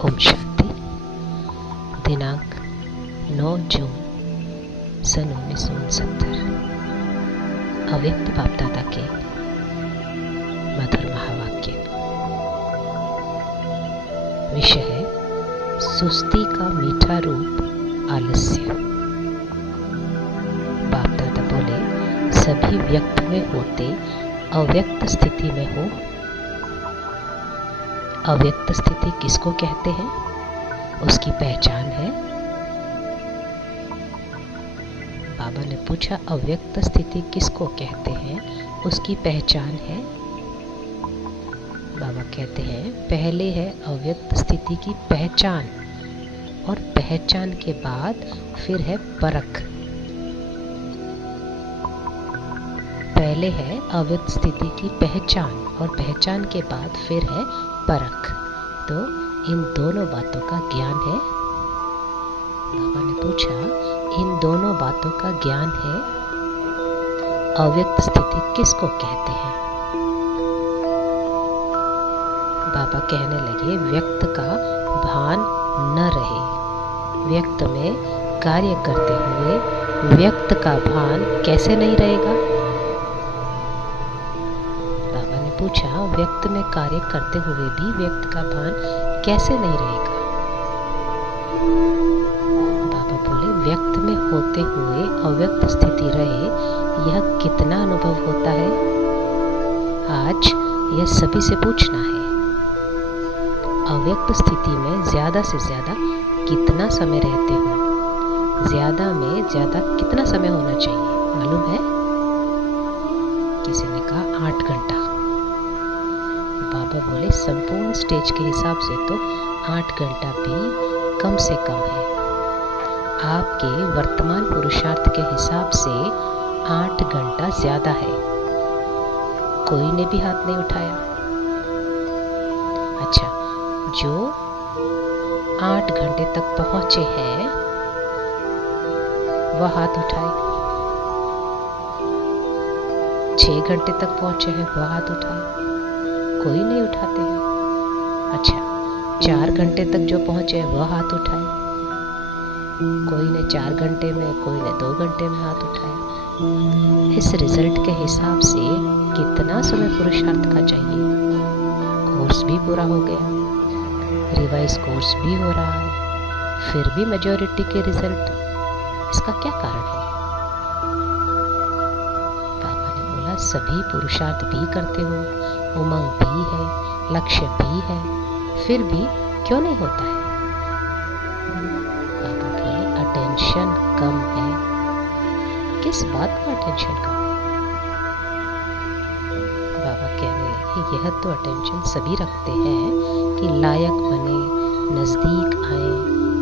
ओम शांति। दिनांक 9 जून सन 1969। अव्यक्त बाप दादा के मधुर महावाक्य। विषय है सुस्ती का मीठा रूप आलस्य। बाप दादा बोले, सभी व्यक्त में होते अव्यक्त स्थिति में हो। अव्यक्त स्थिति किसको कहते हैं? उसकी पहचान है। बाबा ने पूछा, अव्यक्त स्थिति किसको कहते हैं? उसकी पहचान है। बाबा कहते हैं, पहले है अव्यक्त स्थिति की पहचान, और पहचान के बाद फिर है परख। पहले है अव्यक्त स्थिति की पहचान, और पहचान के बाद फिर है परख। तो इन दोनों बातों का ज्ञान है। बाबा ने पूछा, इन दोनों बातों का ज्ञान है, अव्यक्त स्थिति किसको कहते हैं? बाबा कहने लगे, व्यक्त का भान न रहे। व्यक्त में कार्य करते हुए व्यक्त का भान कैसे नहीं रहेगा? पूछा, व्यक्त में कार्य करते हुए भी व्यक्त का भान कैसे नहीं रहेगा? बाबा बोले, व्यक्त में होते हुए अव्यक्त स्थिति रहे, यह कितना अनुभव होता है? आज यह सभी से पूछना है। अव्यक्त स्थिति में ज्यादा से ज्यादा कितना समय रहते हो? ज्यादा में ज्यादा कितना समय होना चाहिए मालूम है? किसी ने कहा 8 घंटा। बाबा बोले, संपूर्ण स्टेज के हिसाब से तो 8 घंटा भी कम से कम है। आपके वर्तमान पुरुषार्थ के हिसाब से 8 घंटा ज्यादा है। कोई ने भी हाथ नहीं उठाया। अच्छा, जो 8 घंटे तक पहुंचे हैं वह हाथ उठाए। 6 घंटे तक पहुंचे हैं वह हाथ उठाए। कोई नहीं उठाते हैं। अच्छा, 4 घंटे तक जो पहुंचे वह हाथ उठाए। कोई ने 4 घंटे में, कोई ने 2 घंटे में हाथ उठाया। इस रिजल्ट के हिसाब से कितना समय पुरुषार्थ का चाहिए? कोर्स भी पूरा हो गया, रिवाइज कोर्स भी हो रहा है, फिर भी मेजॉरिटी के रिजल्ट। इसका क्या कारण है? बाबा ने बोला, सभी पुरुषार्थ भी करते हो, उमंग भी है, लक्ष्य भी है, फिर भी क्यों नहीं होता है? बाबा बोले, अटेंशन कम है। किस बात का अटेंशन कम है? बाबा कहने लगे, यह तो अटेंशन सभी रखते हैं कि लायक बने, नजदीक आए,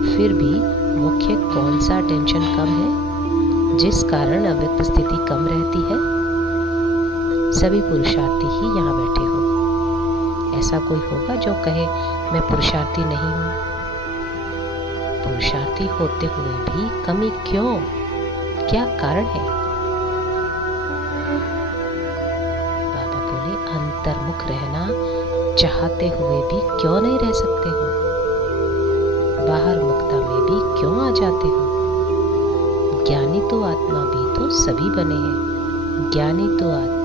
फिर भी मुख्य कौन सा अटेंशन कम है जिस कारण अव्यक्त स्थिति कम रहती है? सभी पुरुषार्थी ही यहाँ बैठे हो। ऐसा कोई होगा जो कहे मैं पुरुषार्थी नहीं हूँ? पुरुषार्थी होते हुए भी कमी क्यों? क्या कारण है? बाबा बोले, अंतर्मुख रहना चाहते हुए भी क्यों नहीं रह सकते हो? बाहर मुक्ता में भी क्यों आ जाते हो? ज्ञानी तो आत्मा भी तो सभी बने हैं। ज्ञानी तो आत्मा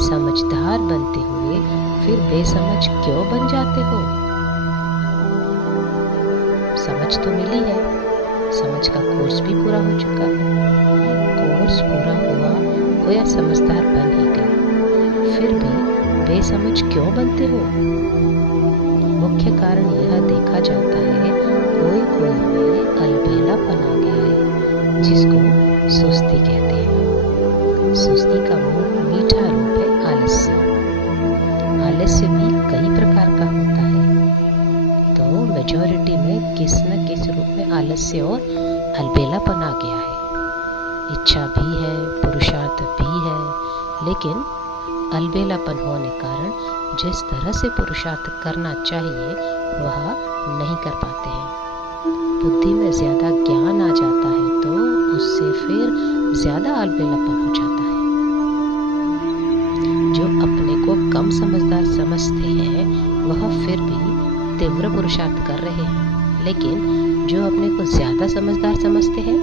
समझदार बनते हुए फिर बेसमझ क्यों बन जाते हो? समझ तो मिली है, समझ का कोर्स भी पूरा हो चुका है। कोर्स पूरा हुआ, गोया समझदार बन ही गए, फिर भी बेसमझ क्यों बनते हो? मुख्य कारण यह देखा जाता है, कोई में अलबेलापन आ गया है, जिसको सुस्ती कहते हैं। सुस्ती का मीठा रूप है आलस्य। आलस्य भी कई प्रकार का होता है, तो मेजॉरिटी में किस न किस रूप में आलस्य और अलबेलापन आ गया है। इच्छा भी है, पुरुषार्थ भी है, लेकिन अलबेलापन होने कारण जिस तरह से पुरुषार्थ करना चाहिए वह नहीं कर पाते हैं। बुद्धि में ज्यादा ज्ञान आ जाता है तो उससे फिर ज्यादा अलबेलापन हो जाता है। जो अपने को कम समझदार समझते हैं वह फिर भी तीव्र पुरुषार्थ कर रहे हैं, लेकिन जो अपने को ज्यादा समझदार समझते हैं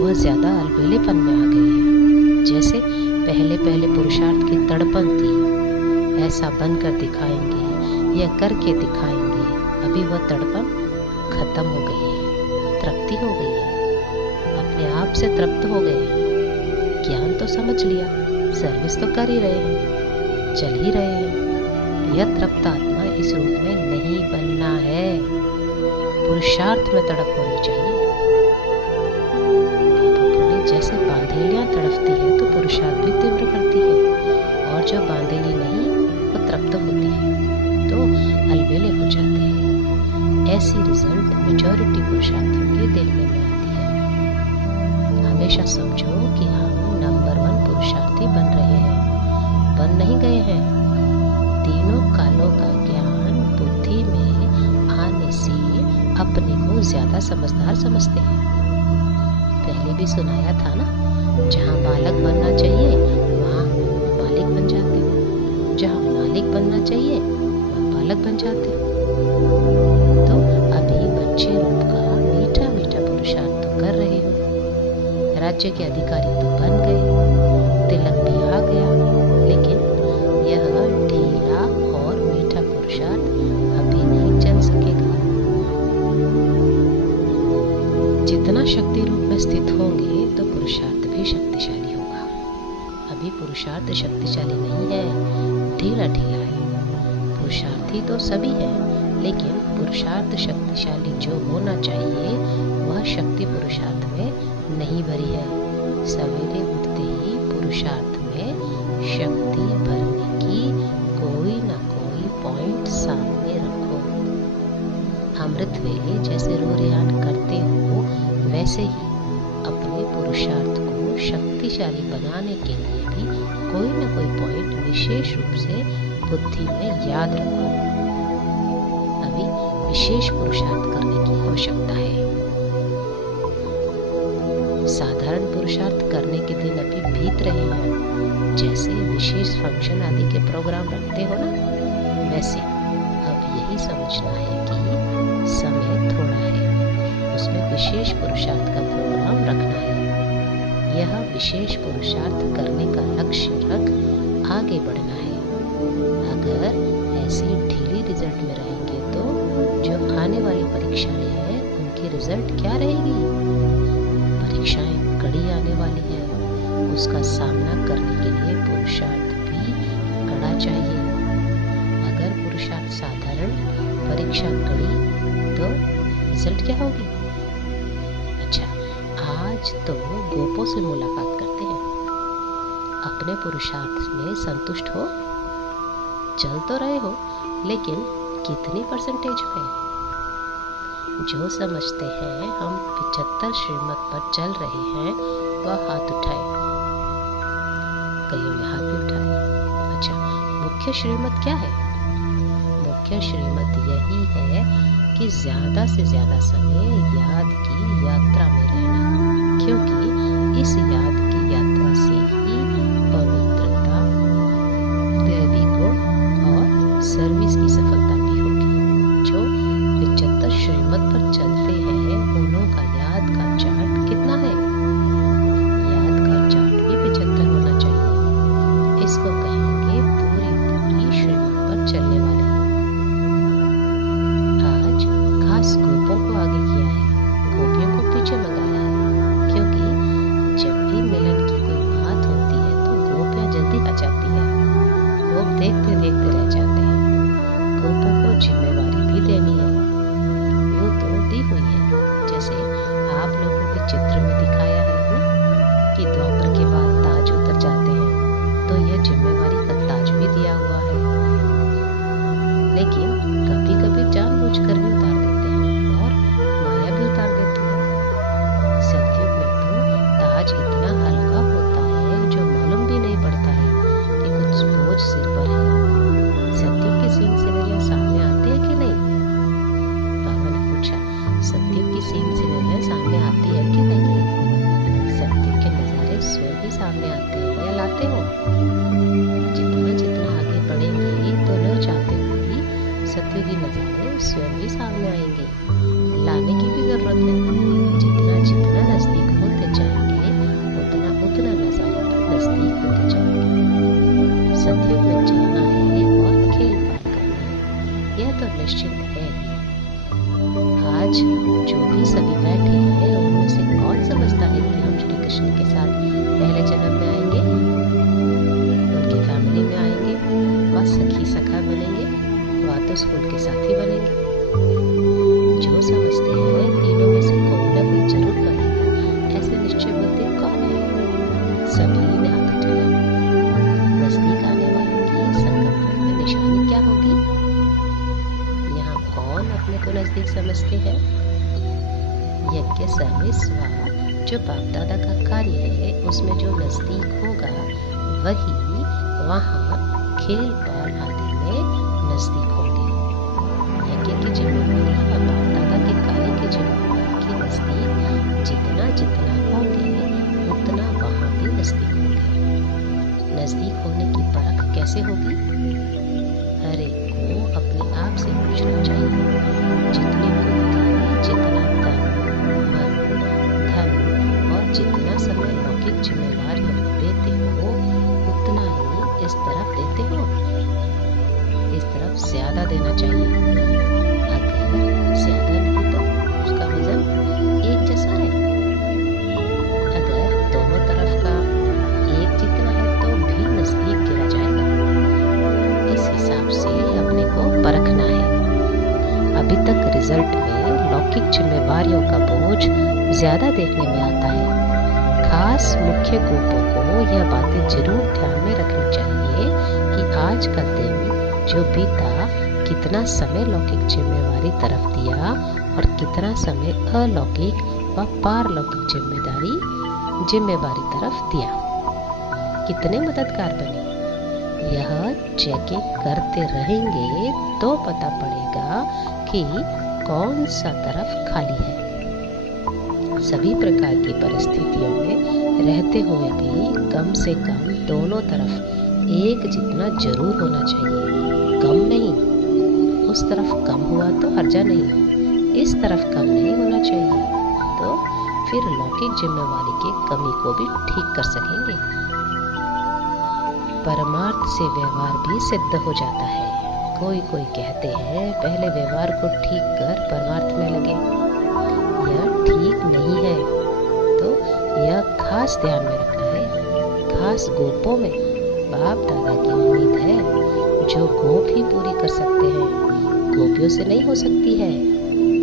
वह ज्यादा अलबेलेपन में आ गए हैं। जैसे पहले पहले पुरुषार्थ की तड़पन थी, ऐसा बनकर दिखाएंगे या करके दिखाएंगे। अभी वह तड़पन खत्म हो गई है, तृप्ति हो गई है, अपने आप से तृप्त हो गए हैं। ज्ञान तो समझ लिया, सर्विस तो कर ही रहे हैं, चल ही रहे हैं। यह तृप्त आत्मा इस रूप में नहीं बनना है, पुरुषार्थ में तड़प होनी चाहिए। बाबा बोले जैसे बांधेलियां तड़पती है तो पुरुषार्थ भी तीव्र करती है, और जो बांधेली नहीं वो तृप्त होती है तो अलबेले हो जाते हैं। ऐसी रिजल्ट मेजॉरिटी पुरुषार्थियों के देखने में आती है। हमेशा समझो कि हम नंबर 1 पुरुषार्थी बन रहे हैं, बन नहीं गए हैं। तीनों कालों का ज्ञान बुद्धि में आने से अपने को ज्यादा समझदार समझते हैं। पहले भी सुनाया था ना, जहाँ बालक बनना चाहिए वहाँ मालिक बन जाते हो, जहाँ मालिक बनना चाहिए वहाँ बालक बन जाते हो। तो अभी बच्चे रूप का मीठा मीठा पुरुषार्थ तो कर रहे हो, राज्य के अधिकारी तो बन गए, तिलक भी आ गया, लेकिन यह ढीला और मीठा पुरुषार्थ अभी नहीं चल सकेगा। जितना शक्ति रूप में स्थित होंगे तो पुरुषार्थ भी शक्तिशाली होगा। अभी पुरुषार्थ शक्तिशाली नहीं है, ढीला ढीला है। पुरुषार्थी तो सभी है, लेकिन पुरुषार्थ शक्तिशाली जो होना चाहिए वह शक्ति पुरुषार्थ में नहीं भरी है। सवेरे उठते ही पुरुषार्थ में शक्ति भरने की कोई ना कोई पॉइंट सामने रखो। अमृत वेले जैसे रोरेयान करते हो, वैसे ही अपने पुरुषार्थ को शक्तिशाली बनाने के लिए भी कोई ना कोई पॉइंट विशेष रूप से बुद्धि में याद रखो। अभी विशेष पुरुषार्थ करने की आवश्यकता है। साधारण पुरुषार्थ करने के दिन अभी बीत रहे हैं। जैसे विशेष फंक्शन आदि के प्रोग्राम रखते हो ना, वैसे अब यही समझना है कि समय थोड़ा है, उसमें विशेष पुरुषार्थ का प्रोग्राम रखना है। यह विशेष पुरुषार्थ करने का लक्ष्य रख आगे बढ़ना है। अगर ऐसी ढीली रिजल्ट में रहेंगे तो जो आने वाली परीक्षाएं हैं उनकी रिजल्ट क्या रहेगी? परीक्षाएं कड़ी आने वाली है, उसका सामना करने के लिए पुरुषार्थ भी कड़ा चाहिए। अगर पुरुषार्थ साधारण, परीक्षा कड़ी, तो रिजल्ट क्या होगी? अच्छा, आज तो गोपों से मुलाकात करते हैं। अपने पुरुषार्थ में संतुष्ट हो? चल तो रहे हो, लेकिन कितनी परसेंटेज में? जो समझते हैं हम 75 श्रीमत पर चल रहे हैं वह हाथ उठाए। कईयों ने हाथ भी उठाए। अच्छा, मुख्य श्रीमत क्या है? मुख्य श्रीमत यही है कि ज्यादा से ज्यादा समय याद की यात्रा में रहना, क्योंकि इस याद की यात्रा से ही पवित्रता, दैवी गुण और सर्विस की सफलता भी होगी। जो 75 श्रीमत पर चलते हैं उन्हों का याद का चार्ट कितना है? याद का चार्ट भी 75 होना चाहिए। इसको कहेंगे पूरी पूरी श्रीमत पर चलने वाले। आज खास गोपों को आगे किया है, गोपियों को पीछे मंगाया है, क्योंकि जब भी मिलन की कोई बात होती है तो गोपियां जल्दी आ जाती है। गोप देखते देखते रह जाते हैं। गोपों को जिम्मेवारी भी देनी है, वो तो दी हुई है। जैसे आप लोगों के चित्र में दिखाया है ना कि द्वापर के बाद ताज उतर जाते हैं, तो यह जिम्मेवारी का ताज भी दिया हुआ है। लेकिन कभी कभी जानबूझकर भी उतार देते हैं और माया भी उतार देती है। सतयुग में तो ताज इतना हल्का होता है जो मालूम भी नहीं पड़ता है कि कुछ बोझ सिर पर है। सतयुग की सीन सिनेरिया सामने आती है कि नहीं? बाबा ने पूछा, सतयुग की सीन सिनेरिया सामने आती है कि नहीं? सतयुग के नजारे स्वयं ही सामने आते हैं या लाते हो? जितना जितना आगे बढ़ेंगे तो न चाहते हुए सतयुगी नजारे स्वयं ही सामने आएंगे। लाने की भी जरूरत है। जितना जितना नजदीक होते जाएंगे उतना उतना नजारे भी नजदीक होते जाएंगे। सतयुग में चलना है और खेल पार करना है, यह तो निश्चित है ही। आज जो भी सभी बैठे हैं उनमें से कौन समझता है कि हम श्री कृष्ण के साथ पहले जन्म में आएंगे, उनकी फैमिली में आएंगे, वह सखी सखा बनेंगे, वह तो स्कूल के साथी बनेंगे। जो समझते हैं तीनों में से कोई ना कोई जरूर बनेगा, ऐसे निश्चय बुद्धि कौन है? सभी ने हाथ उठाया। नजदीक आने वालों की संगम में निशानी क्या होगी? यहाँ कौन अपने को नजदीक समझते हैं? यज्ञ सर्विस्वा जो बाप दादा का कार्य है उसमें जो नजदीक होगा वही वहाँ खेल पाल आदि में नजदीक होंगे। यज्ञ की जिम्मेवारी और बाप दादा के कार्य की जिम्मेवारी के नजदीक जितना जितना होंगे उतना वहाँ भी नजदीक होंगे। नजदीक होने की परख कैसे होगी? हर एक को अपने आप से पूछना चाहिए, जितनी बुद्धि, जितना तन, मन, धन और जितना समय लौकिक जिम्मेवारियों में देते हो उतना ही इस तरफ देते हो? इस तरफ ज्यादा देना चाहिए। अगर ज्यादा नहीं तो उसका वजन एक जैसा है। अगर दोनों तरफ का एक जितना है तो भी नजदीक गिरा जाएगा। इस हिसाब से अपने को परखना है। अभी तक रिजल्ट में लौकिक जिम्मेवारियों का बोझ ज्यादा देखने में आता है। खास मुख्य गोपों को यह बातें जरूर ध्यान में रखनी चाहिए कि आज का दिन जो बीता कितना समय लौकिक जिम्मेवारी तरफ दिया और कितना समय अलौकिक व पारलौकिक जिम्मेवारी तरफ दिया। कितने मददगार बने? यह चेकिंग करते रहेंगे तो पता पड़ेगा कि कौन सा तरफ खाली है। सभी प्रकार की परिस्थितियों में रहते हुए भी कम से कम दोनों तरफ एक जितना जरूर होना चाहिए, कम नहीं। उस तरफ कम हुआ तो हर्जा नहीं, इस तरफ कम नहीं होना चाहिए, तो फिर लौकिक जिम्मेवारी की कमी को भी ठीक कर सकेंगे। परमार्थ से व्यवहार भी सिद्ध हो जाता है। कोई कोई कहते हैं पहले व्यवहार को ठीक कर परमार्थ में लगे, यह ठीक नहीं है। तो यह खास ध्यान में रखना है। खास गोपों में बाप दादा की उम्मीद है जो गोप ही पूरी कर सकते हैं, गोपियों से नहीं हो सकती है।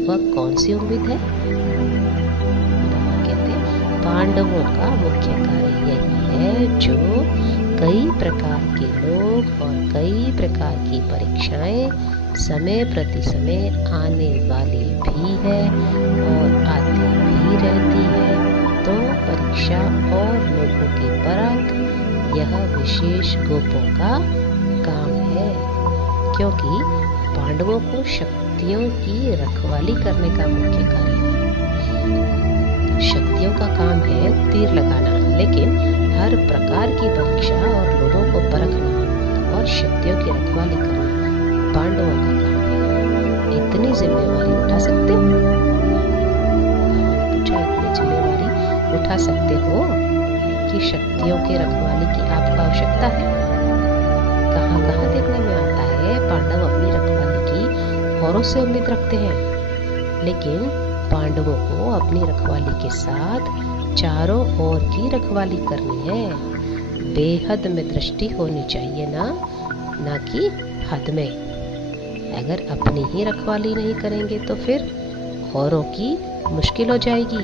वह कौन सी उम्मीद है? बाबा कहते हैं पांडवों का मुख्य कार्य यही है जो कई प्रकार के लोग और कई प्रकार की परीक्षाएं समय प्रति समय आने वाली भी है और आती भी रहती है। तो परीक्षा और लोगों की परख यह विशेष गोपों का काम है, क्योंकि पांडवों को शक्तियों की रखवाली करने का मुख्य कार्य है। शक्तियों का काम है तीर लगाना, लेकिन हर प्रकार की परीक्षा और लोगों को परखना और शक्तियों की रखवाली करना पांडवों का काम है। इतनी जिम्मेवारी उठा सकते हो? बाबा ने पूछा, इतनी जिम्मेवारी उठा सकते हो कि शक्तियों की रखवाली की आपको आवश्यकता है? कहाँ कहाँ देखने में आता है पांडव अपनी रखवाली की औरों से उम्मीद रखते हैं, लेकिन पांडवों को अपनी रखवाली के साथ चारों ओर की रखवाली करनी है। बेहद में दृष्टि होनी चाहिए ना कि हद में। अगर अपनी ही रखवाली नहीं करेंगे तो फिर औरों की मुश्किल हो जाएगी।